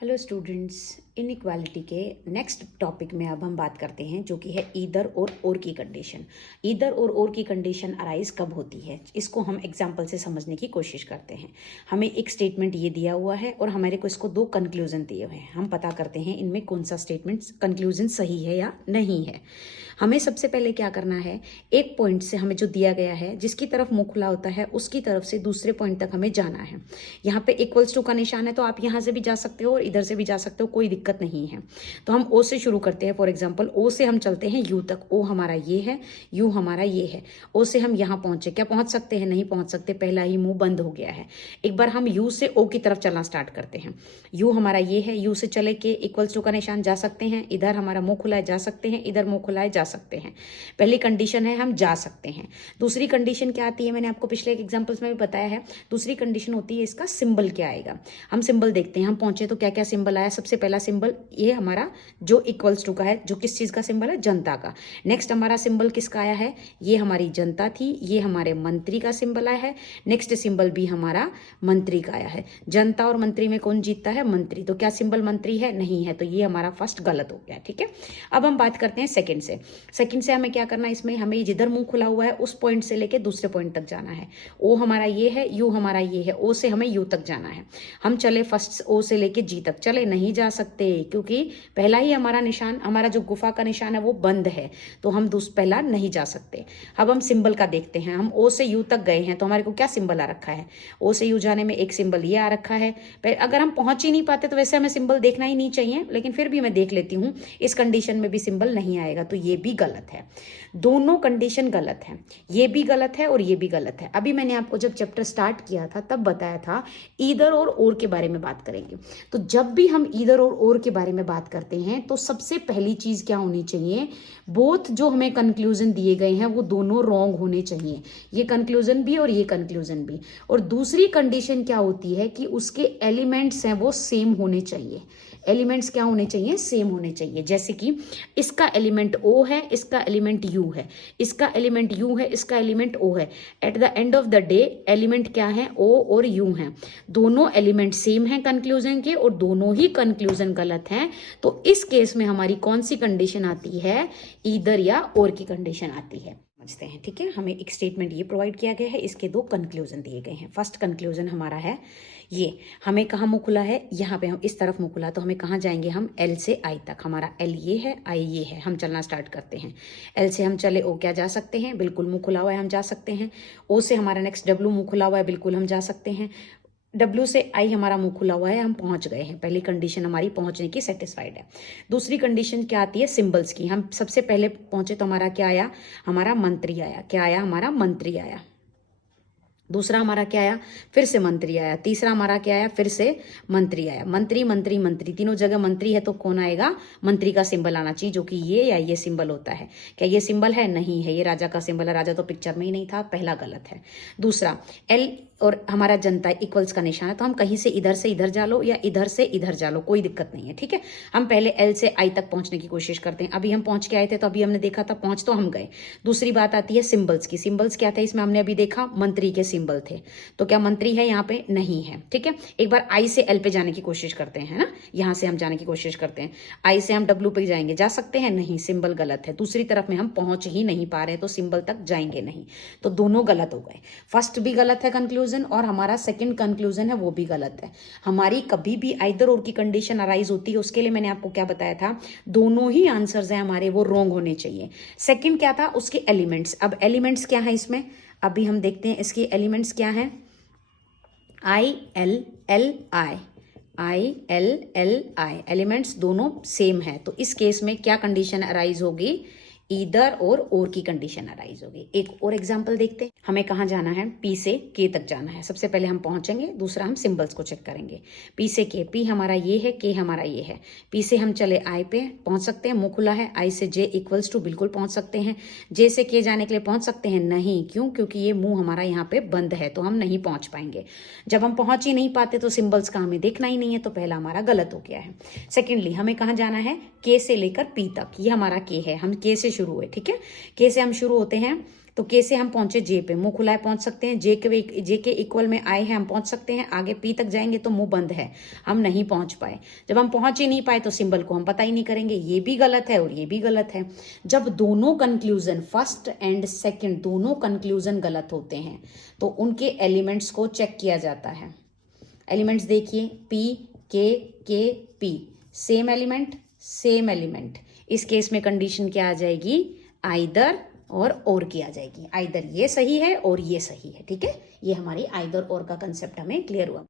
Hello students, inequality के next topic में अब हम बात करते हैं जो कि है ईदर और की कंडीशन। ईदर और की कंडीशन अराइज कब होती है, इसको हम एग्जांपल से समझने की कोशिश करते हैं। हमें एक स्टेटमेंट ये दिया हुआ है और हमारे को इसको दो कंक्लूजन दिए हुए हैं। हम पता करते हैं इनमें कौन सा स्टेटमेंट कंक्लूजन सही है या नहीं है। हमें सबसे पहले क्या करना है, एक पॉइंट से हमें जो दिया गया है जिसकी तरफ मुंह खुला होता है उसकी तरफ से दूसरे पॉइंट तक हमें जाना है। यहाँ पे इक्वल्स टू का निशान है तो आप यहाँ से भी जा सकते हो और इधर से भी जा सकते हो, कोई दिक्कत नहीं है। तो हम ओ से शुरू करते हैं। फॉर एग्जाम्पल ओ से हम चलते हैं यू तक। ओ हमारा ये है, यू हमारा ये है। ओ से हम यहाँ पहुंचे, क्या पहुंच सकते हैं? नहीं पहुंच सकते, पहला ही मुंह बंद हो गया है। एक बार हम यू से ओ की तरफ चलना स्टार्ट करते हैं। यू हमारा ये है, यू से चले के इक्वल्स टू का निशान जा सकते हैं, इधर हमारा मुंह खुला है जा सकते हैं, इधर मुंह खुला है जा सकते हैं। पहली कंडीशन है हम जा सकते हैं। दूसरी कंडीशन क्या आती है, मैंने आपको पिछले एग्जाम्पल्स में भी बताया है। दूसरी कंडीशन होती है इसका सिंबल क्या आएगा। हम सिंबल देखते हैं, हम पहुंचे तो क्या क्या सिंबल आया। सबसे पहला सिंबल ये हमारा जो इक्वल्स टू का है, जो किस चीज का सिंबल है, जनता का। नेक्स्ट हमारा सिंबल किसका आया है, ये हमारी जनता थी, ये हमारे मंत्री का सिंबल आया है। नेक्स्ट सिंबल भी हमारा मंत्री का आया है। जनता और मंत्री में कौन जीतता है, मंत्री। तो क्या सिंबल मंत्री है, नहीं है, तो ये हमारा फर्स्ट गलत हो गया। ठीक है, अब हम बात करते हैं सेकंड से। सेकंड से हमें क्या करना है, इसमें हमें जिधर मुंह खुला हुआ है उस पॉइंट से लेके दूसरे पॉइंट तक जाना है। ओ हमारा ये है, यू हमारा ये है, ओ से हमें यू तक जाना है। हम चले फर्स्ट ओ से लेके जी तक, चले नहीं जा सकते क्योंकि पहला ही हमारा निशान, हमारा जो गुफा का निशान है वो बंद है, तो हम पहला नहीं जा सकते। अब हम सिंबल का देखते हैं। हम ओ से यू तक गए हैं तो हमारे को क्या सिंबल आ रखा है, ओ से यू जाने में एक सिंबल ये आ रखा है। अगर हम पहुंच ही नहीं पाते तो वैसे हमें सिंबल देखना ही नहीं चाहिए, लेकिन फिर भी मैं देख लेती हूँ। इस कंडीशन में भी सिंबल नहीं आएगा, तो ये भी गलत है। दोनों कंडीशन गलत है, ये भी गलत है और ये भी गलत है। अभी मैंने आपको जब चैप्टर स्टार्ट किया था तब बताया था ईदर और के बारे में बात करेंगे। तो जब भी हम ईदर और के बारे में बात करते हैं तो सबसे पहली चीज क्या होनी चाहिए, बोथ जो हमें कंक्लूजन दिए गए हैं वो दोनों रॉन्ग होने चाहिए, ये कंक्लूजन भी और ये कंक्लूजन भी। और दूसरी कंडीशन क्या होती है कि उसके एलिमेंट्स हैं वो सेम होने चाहिए। एलिमेंट्स क्या होने चाहिए, सेम होने चाहिए। जैसे कि इसका एलिमेंट ओ है, इसका एलिमेंट यू है, इसका एलिमेंट यू है, इसका एलिमेंट ओ है। At the end of the day element क्या है, ओ और यू हैं। दोनों एलिमेंट सेम हैं कंक्लूजन के और दोनों ही कंक्लूजन गलत हैं। तो इस केस में हमारी कौन सी कंडीशन आती है, ईदर या और की कंडीशन आती है। समझते हैं, ठीक है। हमें एक स्टेटमेंट ये प्रोवाइड किया गया है, इसके दो कंक्लूजन दिए गए हैं। फर्स्ट कंक्लूजन हमारा है ये, हमें कहाँ मुंह खुला है, यहाँ पे हम इस तरफ मुंह खुला, तो हमें कहाँ जाएंगे, हम एल से आई तक। हमारा एल ये है, आई ये है, हम चलना स्टार्ट करते हैं। एल से हम चले ओ क्या जा सकते हैं, बिल्कुल मुंह खुला हुआ है, हम जा सकते हैं। ओ से हमारा नेक्स्ट डब्लू मुंह खुला हुआ है, बिल्कुल हम जा सकते हैं। डब्ल्यू से आई हमारा मुंह खुला हुआ है, हम पहुंच गए हैं। पहली कंडीशन हमारी पहुंचने की सेटिस्फाइड है। दूसरी कंडीशन क्या आती है, सिंबल्स की। हम सबसे पहले पहुंचे तो हमारा क्या आया, हमारा मंत्री आया। क्या आया, हमारा मंत्री आया। दूसरा हमारा क्या आया, फिर से मंत्री आया। तीसरा हमारा क्या आया, फिर से मंत्री आया। मंत्री मंत्री मंत्री, तीनों जगह मंत्री है तो कौन आएगा, मंत्री का सिंबल आना चाहिए, जो कि ये या ये सिंबल होता है। क्या ये सिंबल है, नहीं है, ये राजा का सिंबल है। राजा तो पिक्चर में ही नहीं था, पहला गलत है। दूसरा एल और हमारा जनता इक्वल्स का निशान है, तो हम कहीं से इधर जा लो या इधर से इधर जा लो, कोई दिक्कत नहीं है। ठीक है, हम पहले एल से आई तक पहुंचने की कोशिश करते हैं। अभी हम पहुंच के आए थे तो अभी हमने देखा था, पहुंच तो हम गए। दूसरी बात आती है सिंबल्स की। सिंबल्स क्या थे इसमें, हमने अभी देखा मंत्री के सिंबल थे, तो क्या मंत्री है यहाँ पे, नहीं है। ठीक है, एक बार आई से एल पे जाने की कोशिश करते हैं, है ना, यहां से हम जाने की कोशिश करते हैं। आई से हम डब्ल्यू पे जाएंगे, जा सकते हैं, नहीं, सिंबल गलत है। दूसरी तरफ में हम पहुंच ही नहीं पा रहे तो सिंबल तक जाएंगे नहीं, तो दोनों गलत हो गए। फर्स्ट भी गलत है कंक्लूजन और हमारा सेकंड कंक्लूजन है वो भी गलत है। हमारी कभी भी आइदर और की कंडीशन अराइज होती है, उसके लिए मैंने आपको क्या बताया था, दोनों ही आंसर्स हैं हमारे वो रॉन्ग होने चाहिए। सेकंड क्या था, उसके एलिमेंट्स। अब एलिमेंट्स क्या है इसमें, अभी हम देखते हैं इसके एलिमेंट्स क्या हैं। I L L I, I L L I, elements दोनों सेम है, तो इस केस में क्या कंडीशन अराइज होगी, ईदर और की कंडीशन अराइज होगी। एक और एग्जांपल देखते हैं। हमें कहाँ जाना है, पी से के तक जाना है। सबसे पहले हम पहुंचेंगे, दूसरा हम सिंबल्स को चेक करेंगे। पी से के, पी हमारा ये है, के हमारा ये है। पी से हम चले आई पे, पहुंच सकते हैं, मुंह खुला है। आई से जे इक्वल्स टू, बिल्कुल पहुंच सकते हैं। जे से के जाने के लिए पहुंच सकते हैं, नहीं, क्यों, क्योंकि ये मुंह हमारा यहाँ पे बंद है, तो हम नहीं पहुंच पाएंगे। जब हम पहुंच ही नहीं पाते तो सिंबल्स का हमें देखना ही नहीं है, तो पहला हमारा गलत हो गया है। सेकेंडली हमें कहाँ जाना है, के से लेकर पी तक, ये हमारा के है, हम के से शुरू हुए। ठीक है, के से हम शुरू होते हैं, तो के से हम पहुंचे जे पे, मुंह खुला है पहुंच सकते हैं, जे के इक्वल में आई है हम पहुंच सकते हैं, आगे पी तक जाएंगे तो मुंह बंद है, हम नहीं पहुंच पाए। जब हम पहुंच ही नहीं पाए तो सिंबल को हम पता ही नहीं करेंगे, ये भी गलत है और ये भी गलत है। जब दोनों कंक्लूजन, फर्स्ट एंड सेकंड दोनों कंक्लूजन गलत होते हैं तो उनके एलिमेंट्स को चेक किया जाता है। एलिमेंट्स देखिए, पी के P, same element same element. इस केस में कंडीशन क्या आ जाएगी, आइदर और की आ जाएगी। आइदर ये सही है और ये सही है, ठीक है। ये हमारी आइदर और का कंसेप्ट हमें क्लियर हुआ।